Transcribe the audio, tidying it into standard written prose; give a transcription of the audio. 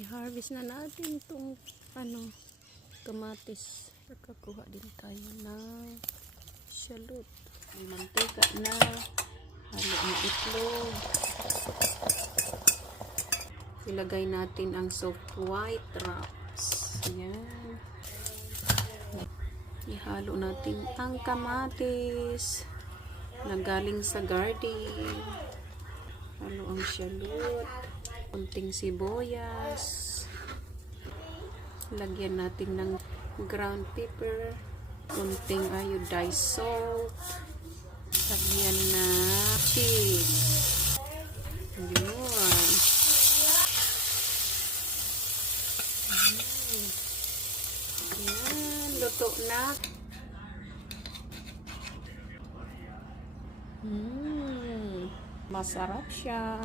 I-harvest na natin itong kamatis. Nakakuha din tayo ng shallot. May mantika na. Halo ang itlog. Ilagay natin ang soft white drops. Ayan. Ihalo natin ang kamatis na galing sa garden. Halo ang shallot. Kunting sibuyas. Lagyan natin ng ground pepper. Kunting iodized salt. Lagyan na cheese. Yun. Yan. Luto na. Masarap siya.